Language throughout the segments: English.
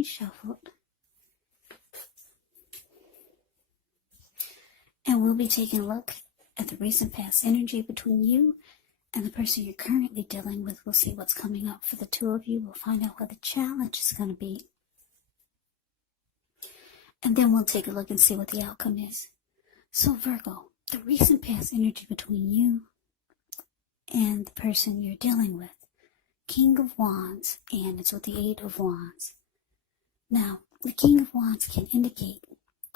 reshuffled. And we'll be taking a look at the recent past energy between you and the person you're currently dealing with. We'll see what's coming up for the two of you. We'll find out what the challenge is going to be. And then we'll take a look and see what the outcome is. So Virgo, the recent past energy between you and the person you're dealing with. King of Wands, and it's with the Eight of Wands. Now, the King of Wands can indicate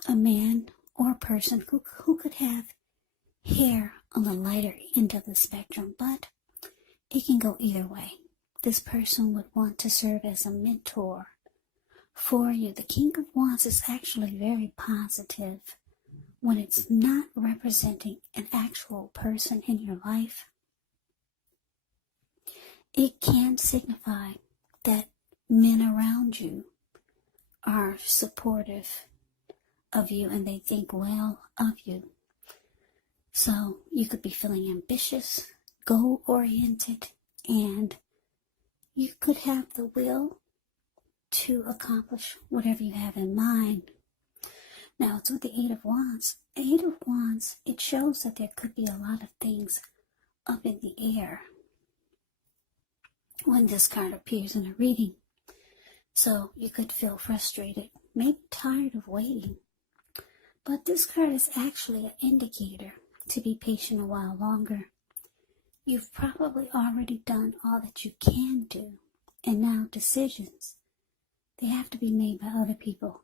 a man or a person who could have hair on the lighter end of the spectrum, but it can go either way. This person would want to serve as a mentor for you. The King of Wands is actually very positive when it's not representing an actual person in your life. It can signify that men around you are supportive of you and they think well of you. So you could be feeling ambitious, goal-oriented, and you could have the will to accomplish whatever you have in mind. Now, it's with the Eight of Wands. Eight of Wands, it shows that there could be a lot of things up in the air when this card appears in a reading. So you could feel frustrated, maybe tired of waiting. But this card is actually an indicator to be patient a while longer. You've probably already done all that you can do, and now decisions, they have to be made by other people.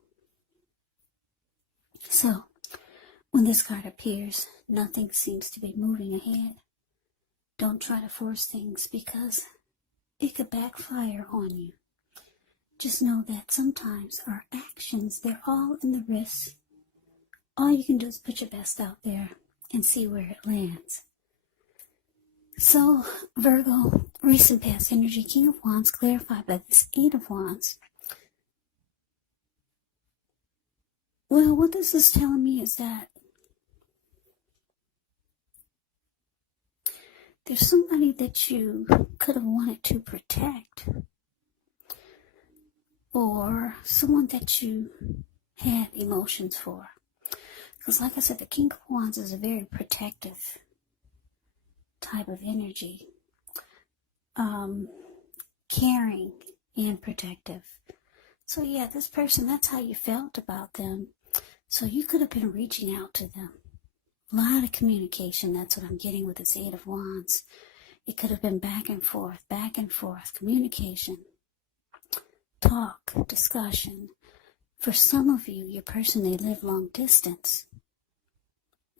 So, when this card appears, nothing seems to be moving ahead. Don't try to force things because it could backfire on you. Just know that sometimes our actions, they're all in the wrist. All you can do is put your best out there and see where it lands. So, Virgo, recent past energy, King of Wands, clarified by this Eight of Wands. Well, what this is telling me is that there's somebody that you could have wanted to protect, or someone that you had emotions for. Because like I said, the King of Wands is a very protective type of energy. Caring and protective. So yeah, this person, that's how you felt about them. So you could have been reaching out to them. A lot of communication, that's what I'm getting with this Eight of Wands. It could have been back and forth, communication, talk, discussion. For some of you, your person, they live long distance.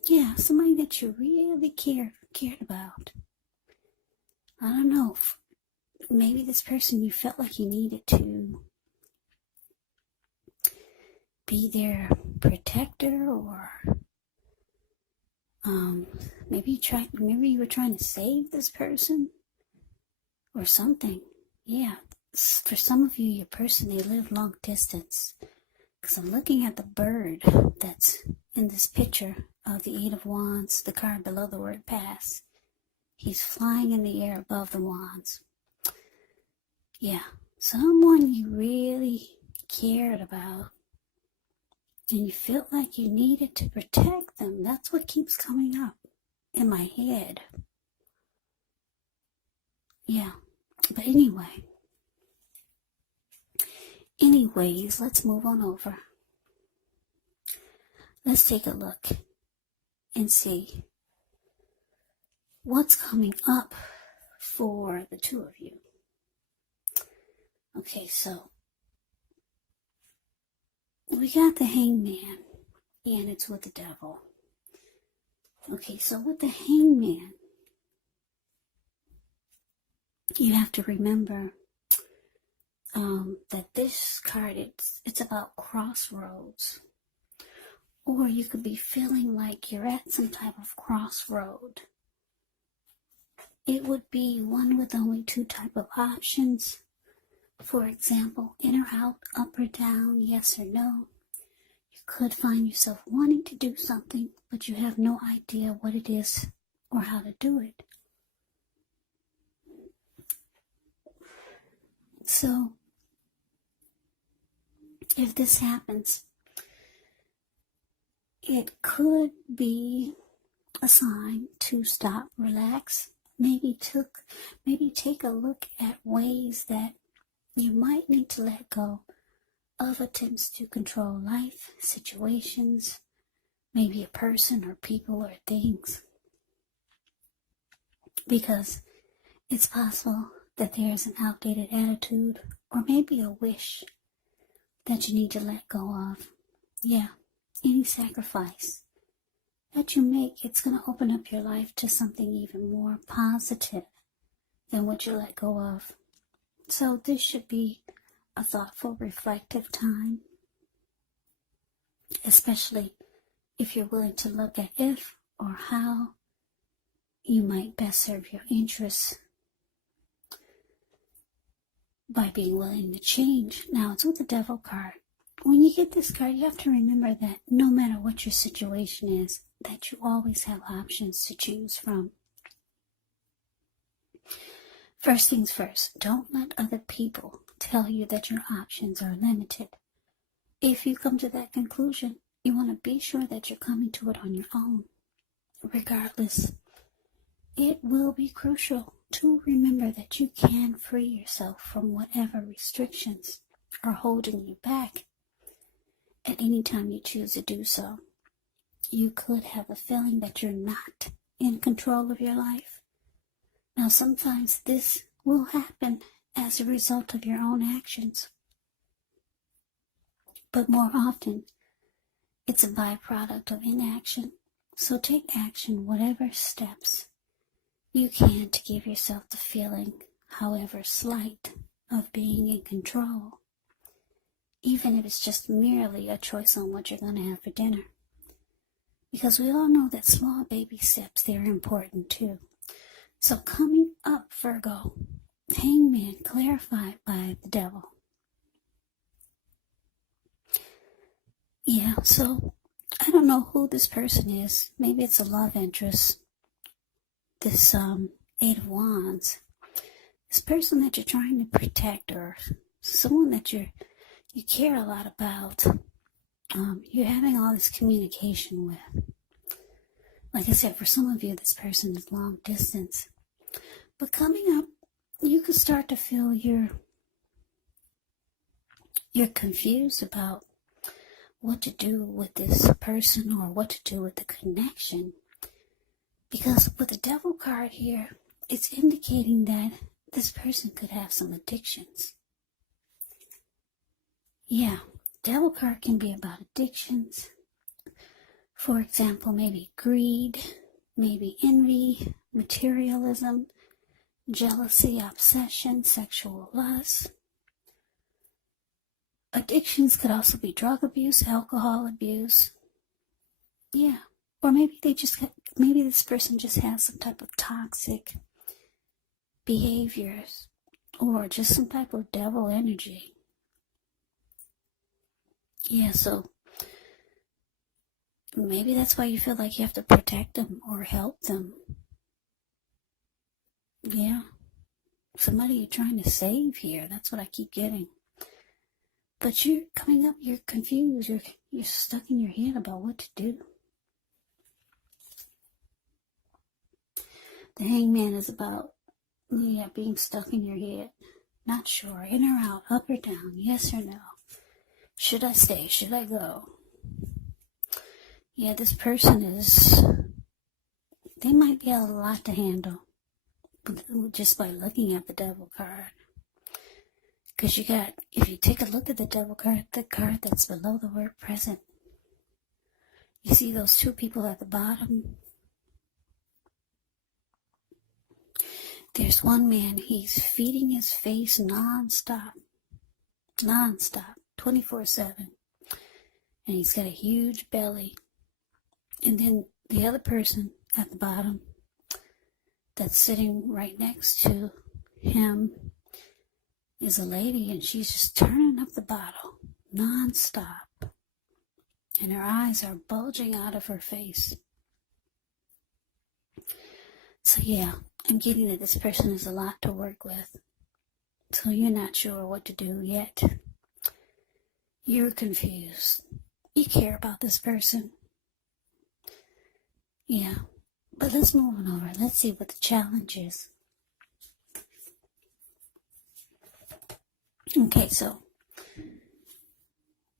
Yeah, somebody that you really cared about. I don't know. Maybe this person, you felt like you needed to be their protector, or maybe you were trying to save this person or something. Yeah, for some of you, your person, they live long distance. Because I'm looking at the bird that's in this picture of the Eight of Wands, the card below the word pass. He's flying in the air above the wands. Yeah, someone you really cared about, and you felt like you needed to protect them. That's what keeps coming up in my head. Yeah, but anyways, let's move on over. Let's take a look and see what's coming up for the two of you. Okay, so we got the Hangman, and it's with the Devil. Okay, so with the Hangman, you have to remember that this card, it's about crossroads. Or you could be feeling like you're at some type of crossroad. It would be one with only two type of options. For example, in or out, up or down, yes or no. You could find yourself wanting to do something, but you have no idea what it is or how to do it. So, if this happens, it could be a sign to stop, relax, maybe take a look at ways that you might need to let go of attempts to control life, situations, maybe a person or people or things. Because it's possible that there's an outdated attitude or maybe a wish that you need to let go of. Yeah, any sacrifice that you make, it's going to open up your life to something even more positive than what you let go of. So this should be a thoughtful, reflective time, especially if you're willing to look at if or how you might best serve your interests by being willing to change. Now, it's with the Devil card. When you get this card, you have to remember that no matter what your situation is, that you always have options to choose from. First things first, don't let other people tell you that your options are limited. If you come to that conclusion, you want to be sure that you're coming to it on your own. Regardless, it will be crucial to remember that you can free yourself from whatever restrictions are holding you back at any time you choose to do so. You could have a feeling that you're not in control of your life. Now, sometimes this will happen as a result of your own actions, but more often, it's a byproduct of inaction. So take action, whatever steps you can to give yourself the feeling, however slight, of being in control, even if it's just merely a choice on what you're going to have for dinner. Because we all know that small baby steps, they're important too. So coming up, Virgo, Hangman, clarified by the Devil. Yeah, so I don't know who this person is. Maybe it's a love interest. This Eight of Wands. This person that you're trying to protect, or someone that you care a lot about. You're having all this communication with. Like I said, for some of you, this person is long distance. But coming up, you could start to feel you're confused about what to do with this person or what to do with the connection. Because with the Devil card here, it's indicating that this person could have some addictions. Yeah, Devil card can be about addictions. For example, maybe greed, maybe envy, materialism, jealousy, obsession, sexual lust. Addictions could also be drug abuse, alcohol abuse. Yeah, or maybe maybe this person just has some type of toxic behaviors or just some type of devil energy. Yeah, so maybe that's why you feel like you have to protect them or help them. Yeah, somebody you're trying to save here. That's what I keep getting. But you're coming up, you're confused, you're stuck in your head about what to do. The Hangman is about, being stuck in your head. Not sure, in or out, up or down, yes or no. Should I stay? Should I go? Yeah, this person they might be a lot to handle just by looking at the Devil card. Because if you take a look at the Devil card, the card that's below the word present, you see those two people at the bottom? There's one man, he's feeding his face non-stop, 24/7. And he's got a huge belly. And then the other person at the bottom that's sitting right next to him is a lady, and she's just turning up the bottle non-stop. And her eyes are bulging out of her face. So yeah, I'm getting that this person is a lot to work with. So you're not sure what to do yet. you're confused. You care about this person. Yeah. But let's move on over. Let's see what the challenge is. Okay, so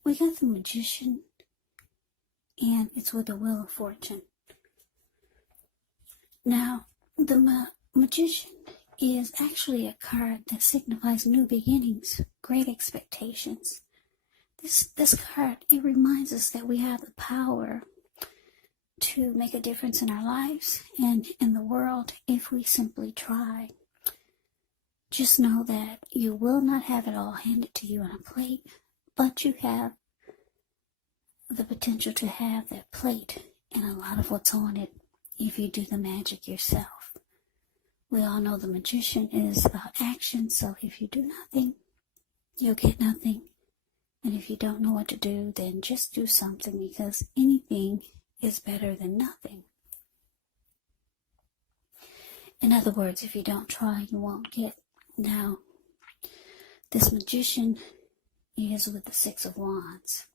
we got the Magician, and it's with the Wheel of Fortune. Now, the Magician is actually a card that signifies new beginnings, great expectations. This card, it reminds us that we have the power to make a difference in our lives and in the world if we simply try. Just know that you will not have it all handed to you on a plate, but you have the potential to have that plate and a lot of what's on it if you do the magic yourself. We all know the Magician is about action, so if you do nothing, you'll get nothing. And if you don't know what to do, then just do something, because anything is better than nothing. In other words, if you don't try, you won't get. Now, this Magician is with the Six of Wands.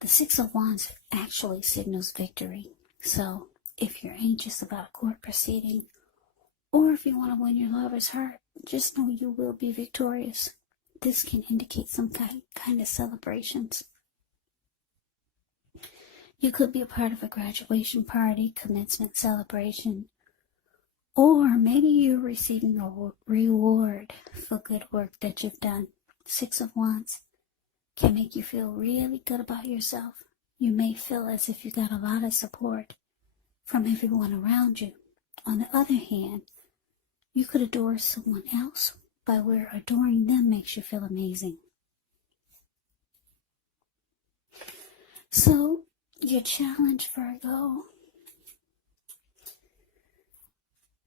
The Six of Wands actually signals victory. So, if you're anxious about a court proceeding, or if you want to win your lover's heart, just know you will be victorious. This can indicate some kind of celebrations. You could be a part of a graduation party, commencement celebration, or maybe you're receiving a reward for good work that you've done. Six of Wands can make you feel really good about yourself. You may feel as if you got a lot of support from everyone around you. On the other hand, you could adore someone else by where adoring them makes you feel amazing. So, your challenge, Virgo.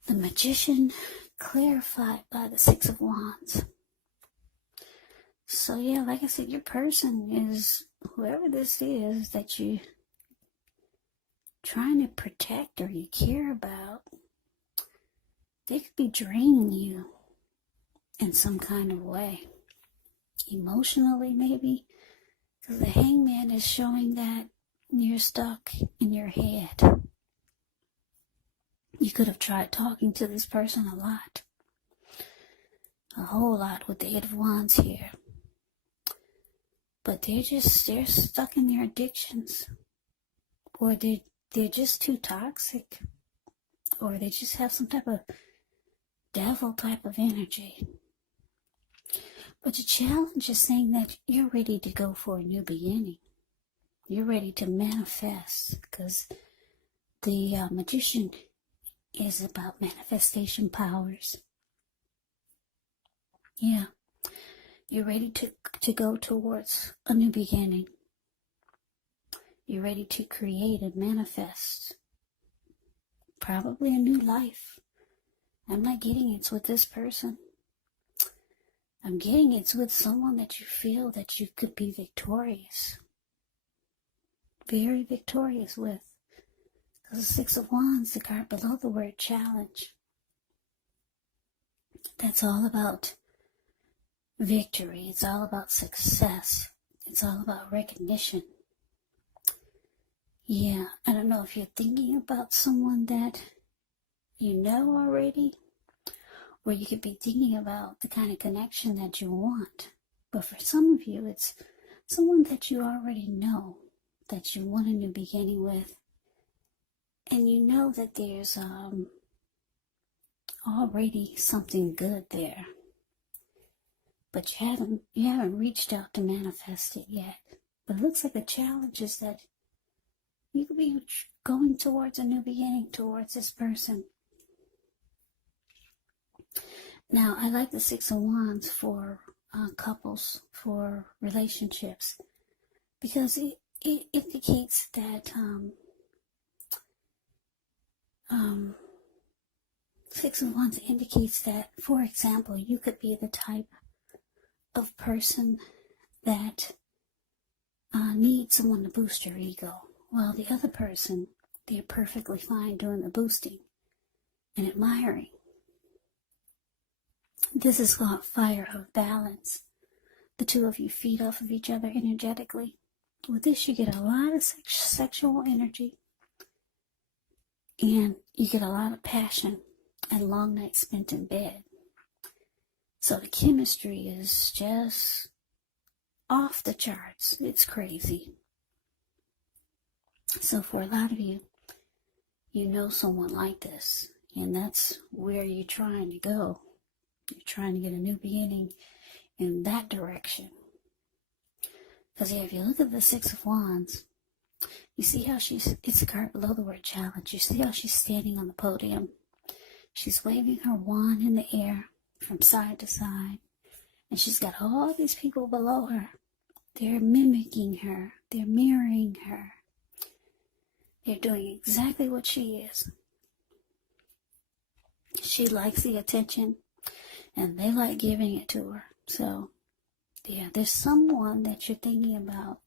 The Magician clarified by the Six of Wands. So yeah, like I said, your person is, whoever this is that you trying to protect or you care about, they could be draining you in some kind of way. Emotionally, maybe. Because the Hangman is showing that you're stuck in your head. You could have tried talking to this person a lot. A whole lot with the Eight of Wands here. But they're stuck in their addictions. Or they're just too toxic. Or they just have some type of devil type of energy. But the challenge is saying that you're ready to go for a new beginning. You're ready to manifest, because the Magician is about manifestation powers. Yeah. You're ready to go towards a new beginning. You're ready to create and manifest probably a new life. I'm not getting it's with this person. I'm getting it's with someone that you feel that you could be victorious. Very victorious with. Because the Six of Wands, the card below the word challenge. That's all about victory. It's all about success. It's all about recognition. Yeah, I don't know if you're thinking about someone that you know already, or you could be thinking about the kind of connection that you want. But for some of you, it's someone that you already know, that you want a new beginning with. And you know that there's already something good there. But you haven't reached out to manifest it yet. But it looks like the challenge is that you could be going towards a new beginning towards this person. Now, I like the Six of Wands for couples, for relationships, because it indicates that Six of Wands indicates that, for example, you could be the type of person that needs someone to boost your ego, while the other person, they're perfectly fine doing the boosting and admiring. This is called fire of balance. the two of you feed off of each other energetically. With this, you get a lot of sexual energy, and you get a lot of passion and long nights spent in bed. So the chemistry is just off the charts. It's crazy. So for a lot of you, you know someone like this, and that's where you're trying to go. You're trying to get a new beginning in that direction. Because if you look at the Six of Wands, you see how it's a card below the word challenge. You see how she's standing on the podium. She's waving her wand in the air from side to side. And she's got all these people below her. They're mimicking her. They're mirroring her. They're doing exactly what she is. She likes the attention, and they like giving it to her. So, yeah, there's someone that you're thinking about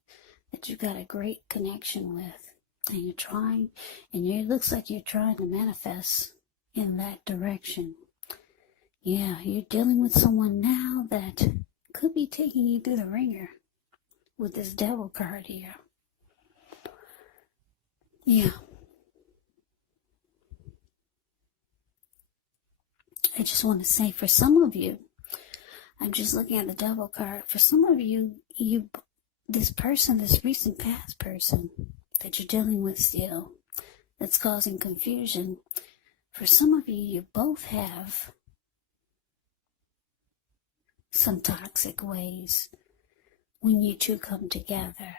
that you've got a great connection with, and you're trying, and it looks like you're trying to manifest in that direction. Yeah, you're dealing with someone now that could be taking you through the ringer with this devil card here. Yeah. I just want to say, for some of you, I'm just looking at the devil card. For some of you, this person, this recent past person that you're dealing with still, that's causing confusion, for some of you both have some toxic ways when you two come together.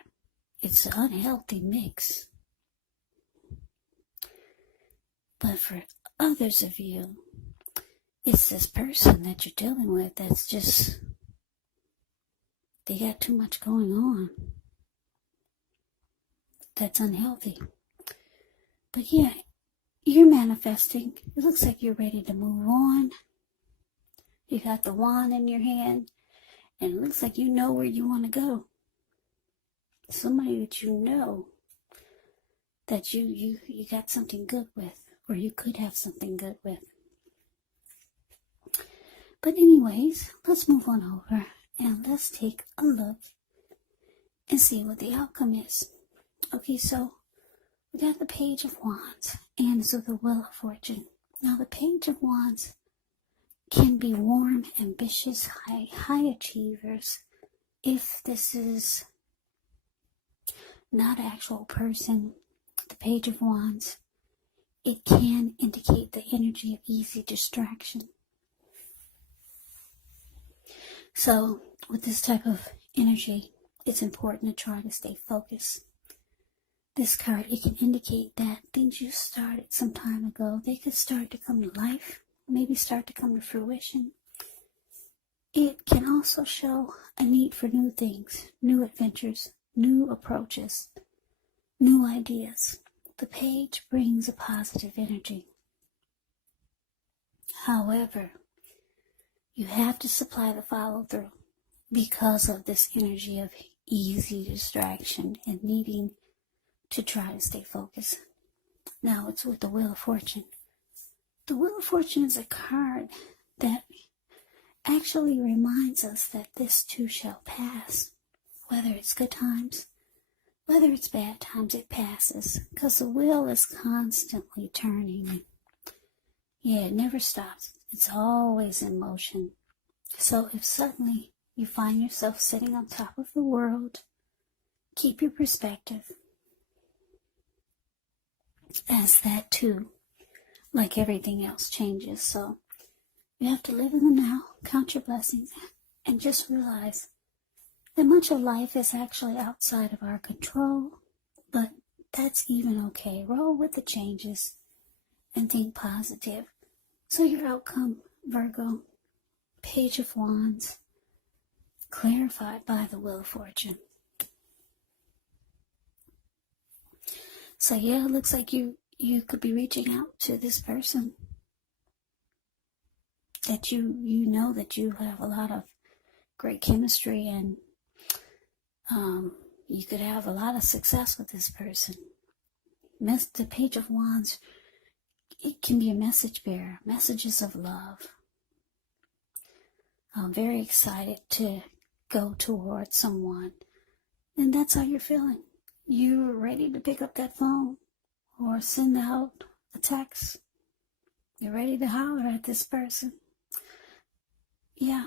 It's an unhealthy mix. But for others of you, it's this person that you're dealing with that's just, they got too much going on. That's unhealthy. But yeah, you're manifesting. It looks like you're ready to move on. You got the wand in your hand, and it looks like you know where you want to go. Somebody that you know that you got something good with, or you could have something good with. But anyways, let's move on over and let's take a look and see what the outcome is. Okay, so we got the Page of Wands and so the Wheel of Fortune. Now the Page of Wands can be warm, ambitious, high achievers. If this is not an actual person, the Page of Wands, it can indicate the energy of easy distraction. So with this type of energy, it's important to try to stay focused. This card, it can indicate that things you started some time ago, they could start to come to life, maybe start to come to fruition. It can also show a need for new things, new adventures, new approaches, new ideas. The page brings a positive energy. However, you have to supply the follow-through because of this energy of easy distraction and needing to try to stay focused. Now it's with the Wheel of Fortune. The Wheel of Fortune is a card that actually reminds us that this too shall pass. Whether it's good times, whether it's bad times, it passes. Because the wheel is constantly turning. Yeah, it never stops. It's always in motion. So if suddenly you find yourself sitting on top of the world, keep your perspective. As that too, like everything else, changes. So you have to live in the now, count your blessings, and just realize that much of life is actually outside of our control, but that's even okay. Roll with the changes and think positive. So your outcome, Virgo, Page of Wands, clarified by the Wheel of Fortune. So yeah, it looks like you could be reaching out to this person that you know that you have a lot of great chemistry, and you could have a lot of success with this person. The Page of Wands, it can be a message bearer, messages of love. I'm very excited to go towards someone. And that's how you're feeling. You're ready to pick up that phone or send out a text. You're ready to holler at this person. Yeah,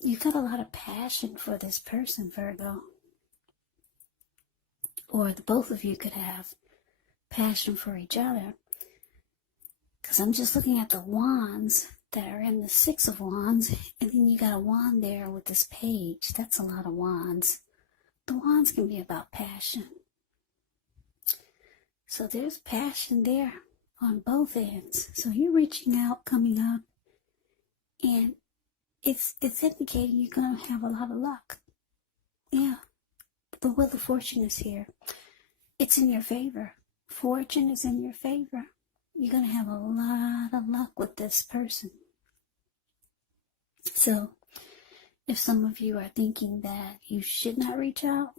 you got a lot of passion for this person, Virgo. Or the both of you could have passion for each other. Because I'm just looking at the wands that are in the Six of Wands, and then you got a wand there with this page. That's a lot of wands. The wands can be about passion. So there's passion there on both ends. So you're reaching out, coming up, and it's indicating you're going to have a lot of luck. Yeah, the Wheel of Fortune is here. It's in your favor. Fortune is in your favor. You're going to have a lot of luck with this person. So, if some of you are thinking that you should not reach out,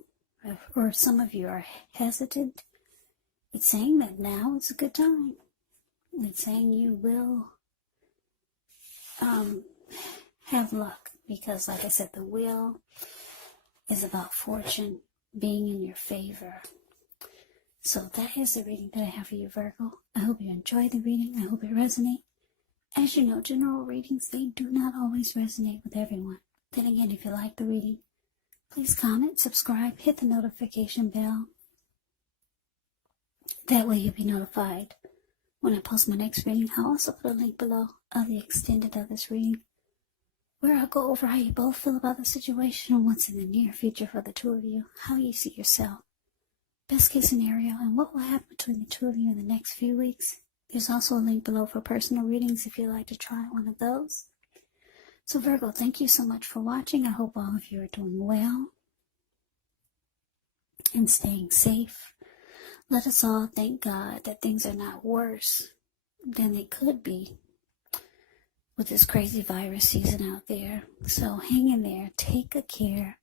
or some of you are hesitant, it's saying that now is a good time. It's saying you will have luck, because like I said, the wheel is about fortune being in your favor. So that is the reading that I have for you, Virgo. I hope you enjoy the reading. I hope it resonates. As you know, general readings, they do not always resonate with everyone. Then again, if you like the reading, please comment, subscribe, hit the notification bell. That way you'll be notified when I post my next reading. I'll also put a link below of the extended of this reading, where I'll go over how you both feel about the situation and what's in the near future for the two of you, how you see yourself, best case scenario, and what will happen between the two of you in the next few weeks. There's also a link below for personal readings if you'd like to try one of those. So Virgo, thank you so much for watching. I hope all of you are doing well and staying safe. Let us all thank God that things are not worse than they could be with this crazy virus season out there. So hang in there, take good care.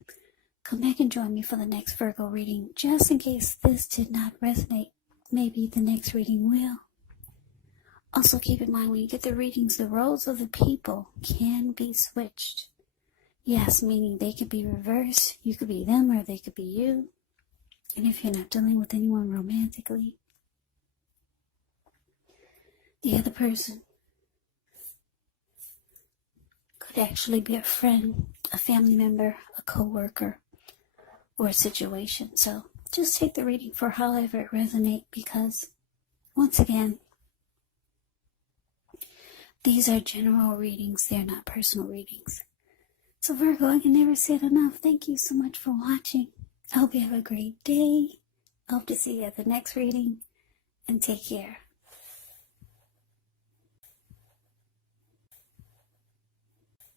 Come back and join me for the next Virgo reading. Just in case this did not resonate, maybe the next reading will. Also keep in mind, when you get the readings, the roles of the people can be switched. Yes, meaning they could be reversed. You could be them or they could be you. And if you're not dealing with anyone romantically, the other person could actually be a friend, a family member, a co-worker, or a situation. So just take the reading for however it resonates, because once again, these are general readings. They're not personal readings. So Virgo, I can never say it enough. Thank you so much for watching. I hope you have a great day. I hope to see you at the next reading, and take care.